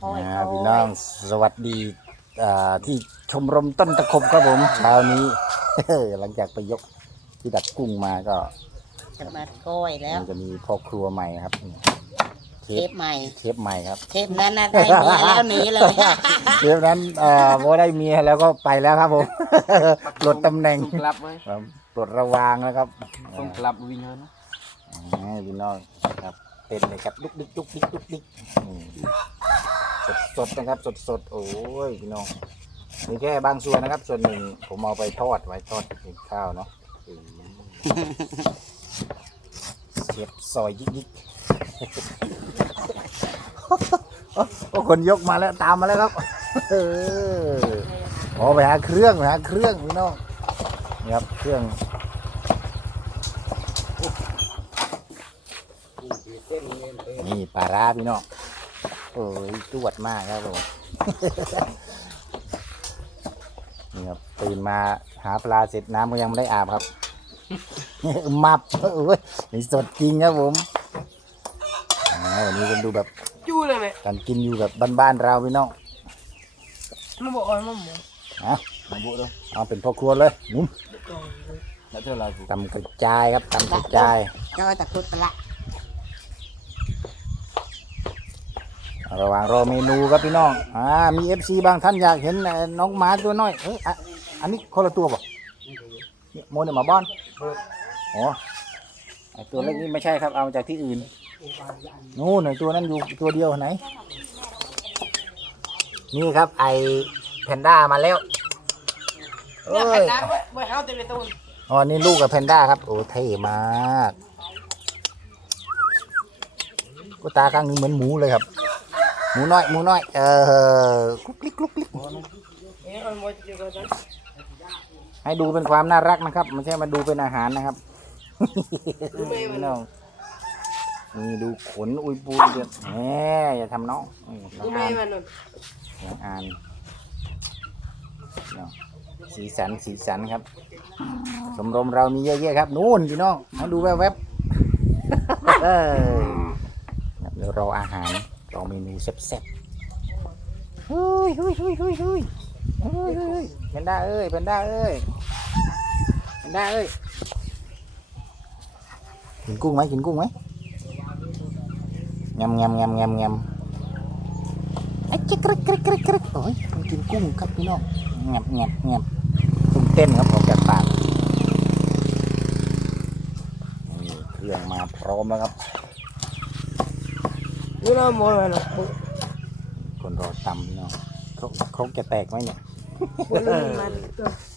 โอ้ยนะโอ้ยพี่น้องสวัสดีอ่าที่ชมรมต้นตะขบครับผมเช้านี้ หลังจากไปยกที่ดักกุ้งมาก็จะมาโก้อยแล้วมันจะมีพ่อครัวใหม่ครับเชเทฟปใหม่เชฟใหม่ครับ เทปนั้นนะได้เมียแล้วหนีเลยเชฟนั้นอ่าพอได้เมียแล้วก็ไปแล้วครับผม ปลดตำแหน่งส่งกลับไหมครับปลดระวางแล้วครับส่งกลับวิ่งเลยนะอ่าพี่น้องครับเป็นเลยครับลุกดิกลุกดิกลุกดิกสด สดๆนะครับสดสดๆโอ้ยพี่น้องมีแค่บางส่วนนะครับ ส่วนหนึ่งผมเอาไปทอดไว้ทอดกินข้าวเนาะเสียบซอยยิกยิกโอ้คนยกมาแล้วตามมาแล้วครับเอออ๋อไปหาเครื่องไปหาเครื่องพี่น้องนี่ครับเครื่องนี่ปลาร้าพี่น้อง อ้ยจวดมากครับผมนี่ครับตื่นมาหาปลาเสร็จน้ำก็ยังไม่ได้อาบครับ มับโอ้ยนี่สดจริงครับผมอ่าวันนี้กันดูแบบจู้เลยไหมการกินอยู่แบบบ้านๆเราพี่น้องมันบอกอ่อนมันหมูอะมาบุดูเอาเป็นพ่อครัวเลยนุ่มแล้วเท่าไรกูตำกระจายครับตำกระจายก็ตะคุดไปละ ระหว่างรอเมนูครับพี่น้องอ่ามีเอฟซีบางท่านอยากเห็นเอ่อน้องหมาตัวน้อยเอ้ยอะอันนี้คนละตัวป่ะเนี่ยโมเนี่ยหมาบ้านอ๋อไอตัวเล็กนี่ไม่ใช่ครับเอามาจากที่อื่นนู่นไอตัวนั้นอยู่ตัวเดียวไหน นี่ครับไอแพนด้ามาแล้วเอ้ยไว้เอาเต็มไปตูนอ๋อนี่ลูกกับแพนด้าครับโอ้เท่มากก็ตาข้างนึงเหมือนหมูเลยครับ หมูน้อยหมูน้อยเออคลุกคลิกคลุกคลิกให้ดูเป็นความน่ารักนะครับไม่ใช่มาดูเป็นอาหารนะครับพี่น้องนี่ดูขนอุยปูเดือดแหมอย่าทำน้องน้องกูอาไม่นมันน้องอานสีสันสีสันครับชมรมเรามีเยอะแยะครับนู่นพี่น้องมาดูแวบๆเออเดี๋ยวรออาหาร รอเมนูแซ่บๆเฮ้ยเฮ้ยเฮ้ยเฮ้ยเฮ้ยเฮ้ยเฮ้ยแพนด้าเอ้ยแพนด้าเอ้ยแพนด้าเอ้ยกินกุ้งไหมกินกุ้งไหมงำงำงำงำงำไอ้เจ๊กกรึกกรึกกรึกกรึกโอ้ยมันกินกุ้งครับพี่น้องงำงำงำกุ้งเต้นครับออกจากปากนี่เครื่องมาพร้อมแล้วครับ กูน่าหมดมันอะคนรอตำพี่น้องเขาเขาจะแตกไหมเนี่ยกูน่ามัน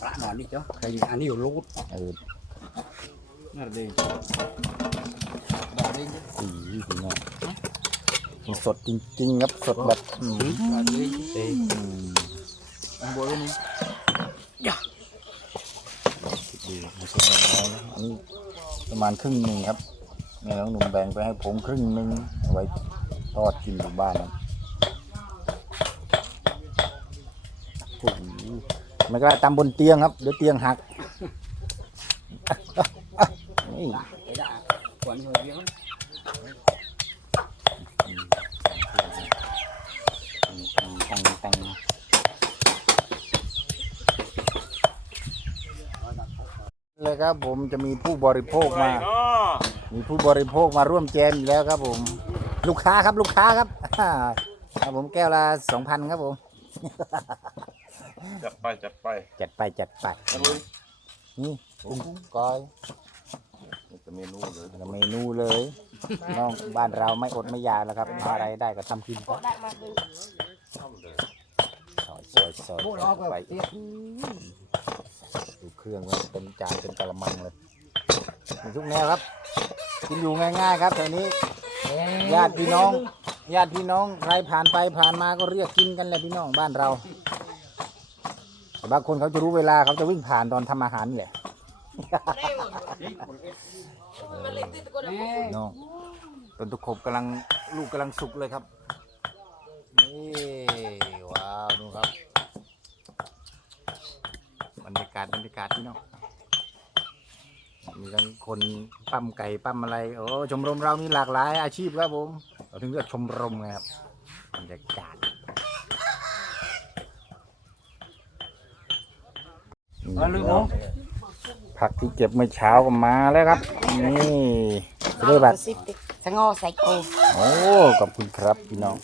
ปลาหนอนนี่เจ้าใครอันนี้อยู่รูดเออนั่นเองสีพี่น้องมันสดจริงๆครับสดแบบอืมเอ้ยอืมอันบัวลูกนี้ดูไม่ใช่น้อยๆนะอันนี้ประมาณครึ่งหนึ่งครับแม่น้องหนุ่มแบ่งไปให้ผมครึ่งหนึ่งเอาไว้ท อดกินอยู่บ้านนะโอ้โหไม่กล้าตำบนเตียงครับเดี๋ยวเตียงหักนี่ไอ้ด่าขวัญหัวเดียวตังตัง เลยครับผมจะมีผู้บริโภคมา มีผู้บริโภคมาร่วมแจมอยู่แล้วครับผม ลูกค้าครับลูกค้าครับครับผมแก้วละสองพันครับผม จัดไปจัดไปจัดไปจัดไปนี่กุ้งก้อยนี่จะเมนูเลยเมนูเลยน้องบ้านเราไม่อดไม่อยากแล้วครับอะไรได้ก็ทำกินไปซอยซอยซอยไปดูเครื่องว่าเป็นจานเป็นกะละมังเลยมีทุกแนวครับ กินอยู่ง่ายๆครับแถวนี้ ญาติพี่น้อง ญาติพี่น้องใครผ่านไปผ่านมาก็เรียกกินกันแหละพี่น้องบ้านเราบางคนเขาจะรู้เวลาเขาจะวิ่งผ่านตอนทำอาหารนี่แหละ น้องต้นตุกขบกำลังลูกกำลังสุกเลยครับ นี่ว้าวดูครับบรรยากาศบรรยากาศพี่น้อง มีทั้งคนปั้มไก่ปั้มอะไรโอ้ชมรมเรามีหลากหลายอาชีพครับผมเราถึงเรียกชมรมไงครับบรรยากาศมาลืมผมผักที่เก็บเมื่อเช้าก็มาแล้วครับ นี่เรียกแบบสงอใส่โกโอ้ขอบคุณครับพี่น้อง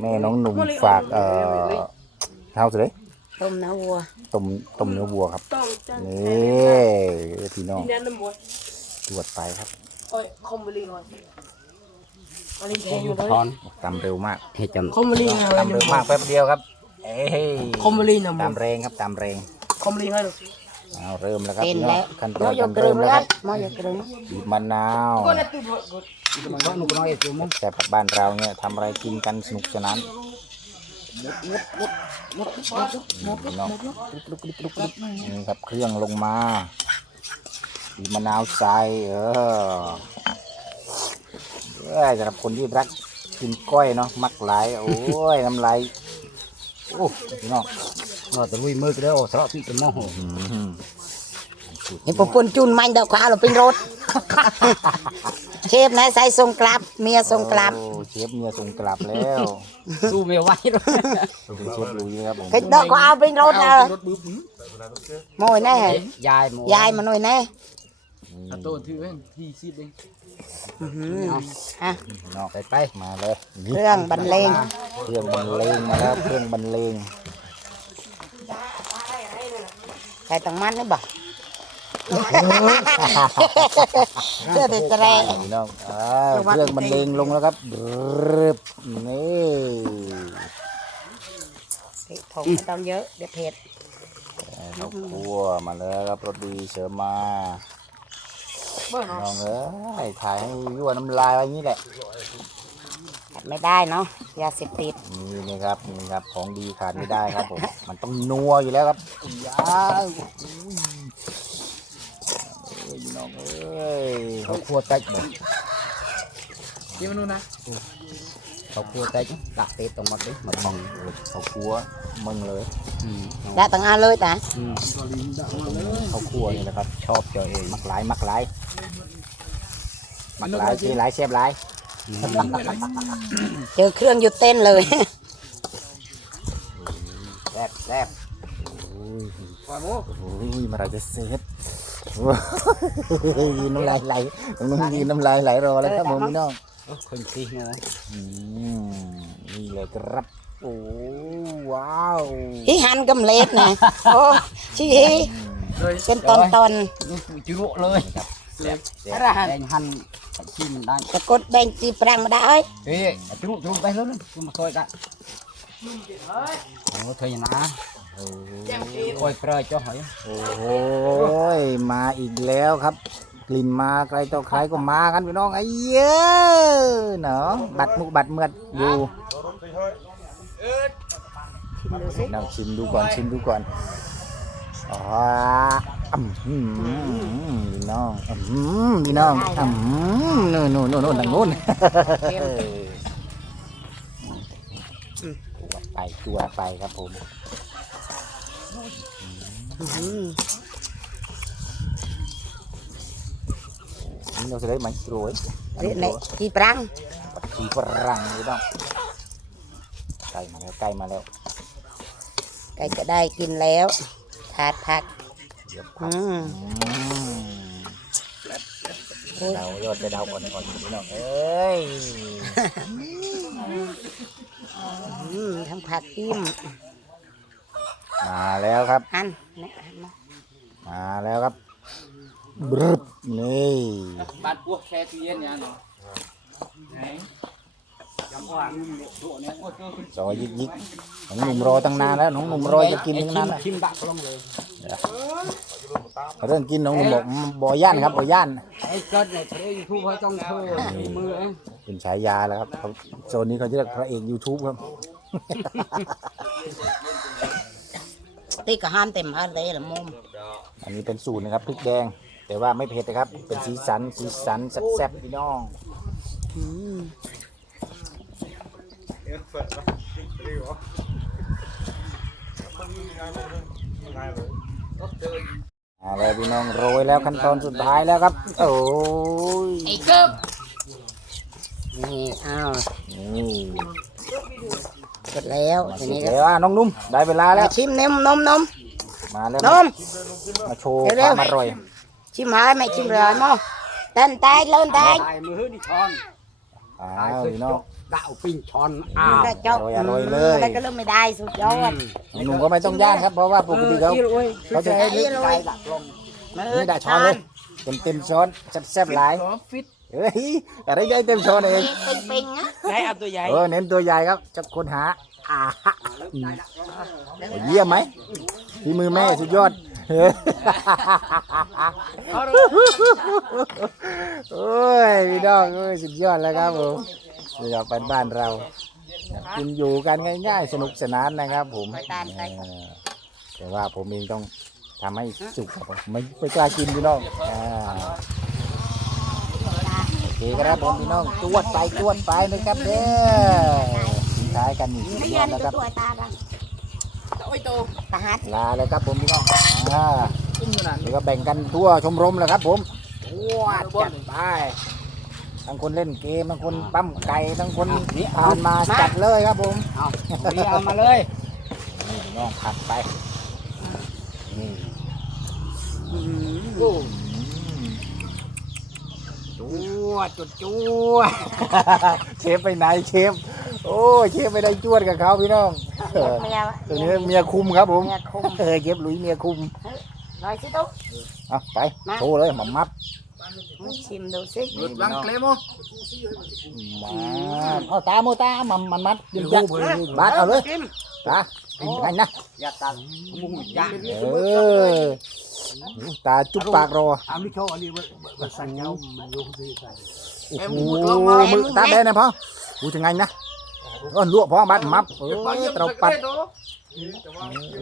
แม่น้องหนุ่มฝากเอ่อเท้าไหร่ ต้มน้ำวัว ต้มต้มเนื้อวัวครับต้มจังนี่พี่น้องกินน้ำมวยตรวจไปครับโอ้ยคอมบุรีก่อนอันนี้แพงอยู่ทเลอยนตำเร็วมากให้จคอมบุรีไงตำเร็วมากแป๊บเดียวครับ เอ้ยคอมบุรีนะมตามแรงครับตามแรงคอมบุรีให้ดูเอาเริ่มแล้วครับเป็นพี่น้อแล้งวขั้นตโมอนยการกระเริ่มเลแล้วคยรับโมยกระเลยบีบมะนาวก็ได้ตีบกดำมันนุกน้อยตัวมุกแต่บ้านเราเนี่ยทำอะไรกินกันสนุกสนาน นี่ครับเครื่องลงมาบีมะนาวใส่เออเอ้ยสำหรับคนที่รักกินก้อยเนาะมักหลายโอ้ยน้ำลายโอ้พี่น้องเราจะลุยมือกันแล้วสระพี่เป็นโมโหอืมนี่ผมปนจุนมันดอกขาวเราเป็นรถ เชฟนะใส่ทรงกลับ เมียทรงกลับ เชฟเมียส่งกลับแล้วสู้ไม่ไหวหรอกเป็นเชฟลุยนะครับผมเฮ้ยดอกขาวเป็นรถนะโมยแน่ยายโมยายมาหน่อยแน่เอาตัวถือเองที่ซีดเองอื้อหืออะพี่น้องไปไปมาเลยเครื่องบรรเลงเครื่องบรรเลงมาแล้วเครื่องบรรเลงใส่ตังมันนี่บ่ เสื้อติดแตรพี่น้องอ่าเครื่องบรรเลงลงแล้วครับรึบนี่ถงไม่ต้องเยอะเดี๋ยวเผ็ดข้าวคั่วมาแล้วครับรสดีเสริมมาเบิ่งน้องเอ้ยถ่ายให้ยั่วน้ำลายไว้อย่างนี้แหละไม่ได้เนาะยาเสพติดนี่นะครับนี่ครับของดีขาดไม่ได้ครับผมมันต้องนัวอยู่แล้วครับยา น้องเอ้ยเขาครัวเต็กหมดยี่มันนู่นนะเขาครัวเต็กดักเตะตรงมาเตะมาบังข้าวคั่วมึงเลยอืมได้ตังอันเลยแต่อืมข้าวคั่วนี่แหละครับ ชอบเจอเองมักหลายมักหลายมักหลายกินหลายเชฟหลายเจอเครื่องหยุดเต้นเลยแซ่บแซ่บปล่อยโมโอ้ยมาเราจะเสร็จโอ้ ยน้ำลายไหลน้องยืนน้ำลายไหลรอแล้วครับผมพี่น้องคนซีเนาะอืมนี่เลยครับโอ้ว้าวที่หันกำเล็ดนะโอ้ชี้เป็นตอนตอนจุโรเลยแซ่บแซ่บแดงหั่นชิมได้ๆตะกดแบ่งจีปรังมาได้เฮ้ยจุโรจุโรไปเลยจุมาซอยได้โอ้เธอนะ คอยเปรย์จ้าหอยโอ้โหยมาอีกแล้วครับ กลิ่นมาใครต่อใครก็มากันพี่น้องไอ้เย้อเนาะบัดมุกบัดเมือดอยู่ลองชิมดูก่อนชิมดูก่อนอ๋ออืมอืมพี่น้องอืมพี่น้องอืมนู่นนู่นนู่นนู่นทางนู้นตัวไปตัวไปครับผมอืม นี่เราจะได้ไหมรวยเรียกไหนจีปรังขีฝรั่งพี่น้องใกล้มาแล้วใกล้มาแล้วใกล้จะได้กินแล้วขาดผักเดี๋ยวอืมอืมเรายอดจะเดาอ่อนๆพี่น้องเอ้ยทั้งผักจิ้ม มาแล้วครับอันนี่อันมามาแล้วครับบรึบนี่บ้านพวกแช่ตู้เย็นเนี่ยเนาะไหนจำว่าโอ้เนี่ยโอ้เจอคุณซอยยิกยิกน้องหนุ่มรอตั้งนานแล้วน้องหนุ่มรอจะกินตั้งนานแล้วชิมดักลงเลยเรื่องกินน้องหนุ่มบอกบ่อย่านครับบ่ย่านไอ้เกิดเนี่ยเธอยูทูบเขาต้องเธอมือเองเป็นฉายาแล้วครับเขาโซนนี้เขาจะเรียกพระเอก YouTube ครับ ตีกระห้ามเต็มฮาเลยละมุมอันนี้เป็นสูตรนะครับพริกแดง แต่ว่าไม่เผ็ดนะครับ เป็นสีสันสีสันแซ่บๆพี่น้องอืมมาแล้วพี่น้องโรยแล้วขั้นตอนสุดท้ายแล้วครับ โอ้ยไอ้เกิบนี่อ้าวนี่เสร็จแล้วทีนี้ก็เดี๋ยวอะน้องนุ่มได้เวลาแล้มาวชิมนมนมนมมาแล้วนม มาโชว์เร็คววามอร่อย ชิมหายไม่ชิมเลยมั้งเต้นตายเล่นตายตายมือนี่ช้อนอ้าวพี่ น้องดาวปิ้งช้อนอ้าวได้จบอร่อยๆเลย แล้วก็เริ่มไม่ได้สุดยอดหนุ่มก็ไม่ต้องย่างครับ เพราะว่าปกติเขา เขาจะไอ้เลยไม่ได้ช้อนเลย เต็มเต็มช้อนแซ่บๆหลายฟิต เฮ้ยอะไรได้เต็มช้อนเองเป็นเป็นนะได้เอาตัวใหญ่เออเน้นตัวใหญ่ครับจะคนหาอ่าฮะอืมเยี่ยมไหมที่มือแม่สุดยอดเฮ้ยโอ้ยพี่น้องเอ้ยสุดยอดแล้วครับผมนี่ก็เป็นบ้านเรากินอยู่กันง่าย ๆ สนุกสนานนะครับ ผมเออแต่ว่าผมเองต้องทำให้สุกครับผมไม่ไม่กล้ากินพี่น้องอ่า โอเคครับผมพี่น้องจวดไปจวดไปนะครับเด้อทิ้งท้ายกันนี่สุดไม่ยยัอดนแล้วตัควรับตัวตาดังโอ้ยโตตาหัดลาเลยครับผมพี่น้องอ่าเดี๋ยวก็แบ่งกันทั่วชมรมเลยครับ ผมวาดจัดไปทั้งคนเล่นเกมทั้งคนปั้มไก่ทั้งคนผ่านมาจัดเลยครับผมเอานี่เอามาเลยนี่พี่น้องผัดไปนี่จู วดจุดจูวดเชฟไปไหนเชฟ โอ้ยเชฟไม่ได้จวดกับเขาพี่น้องเออเมียตรงนี้เมียคุมครับผมเมียคุมเออเชฟหลุยเมียคุมลอยสิตุ๊กเอาไปโชว์เลยหมามับชิมดูสินี่พี่น้องมาเอาตาโมตามันมันมัดยิงจัดบาดเอาเลยตากิ นกันนะอย่าตังมุ้งย่างเออตาจุ๊บปากรอเอานี่โชว์อันนี้มันสั่งเงามันยุ่งดีใส่โอ้โหมือตาแดงนะพ่อกูจะไงนะก็ลวกพ่อบาดมับเออเตาปัดเออเอ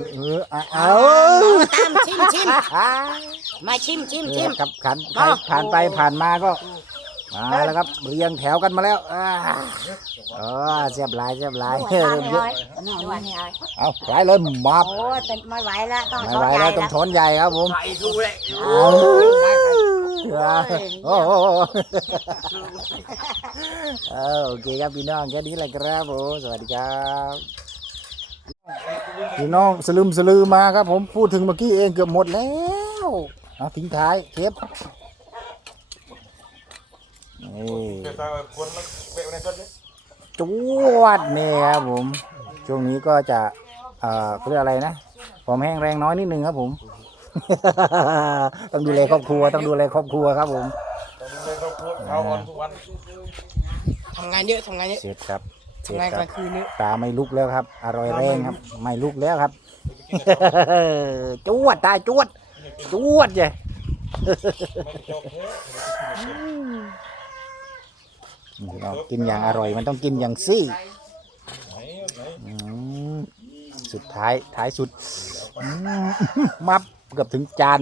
อเออเอาตามชิมชิมมาชิมชิมชิมครับผ่านผ่านไปผ่านมาก็ มาแล้วครับเรียงแถวกันมาแล้วอ่าอ๋อเสียบหลายเสียบหลายหเริ่วานมนี่เยเลอะยหวานนี่เลยเอาหลายเลยมับโอ้แต่ไม่ไหวแล้วต้องไม่ช้อไหวนใหญ่แล้วต้อแล้งวช้อนใหญ่ครับผมใส่ดูเลยโอ้โหเออโอเคครับพี่น้องแค่นี้แหละครับผมสวัสดีครับพี่น้องสลืมสลือมาครับผมพูดถึงเมื่อกี้เองเกือบหมดแล้วเอาทิ้งท้ายเชฟนี่เดี๋ยวตาคนละเป๊ะในต้นนี้จวดเนี่ยครับผม ช่วงนี้ก็จะเอ่อเขาเรียกอะไรนะความแห้งแรงน้อยนิดนึงครับผม ต้องดูแลครอบครัวต้องดูแลครอบครัวครับผมตอนนี้เลยต้องพูดเขาออนทุกวันทำงานเยอะทำงานเยอะเสร็จครับเสร็จทำงานคกรัลาบงคืนเยอะตาไม่ลุกแล้วครับ อร่อยแรงครับ ไม่ลุกแล้วครับ จวดตายจวด จวดเจ้ เรากินอย่างอร่อยมันต้องกินอย่างซี่อืมสุดท้ายท้ายสุดมมับเกือบถึงจาน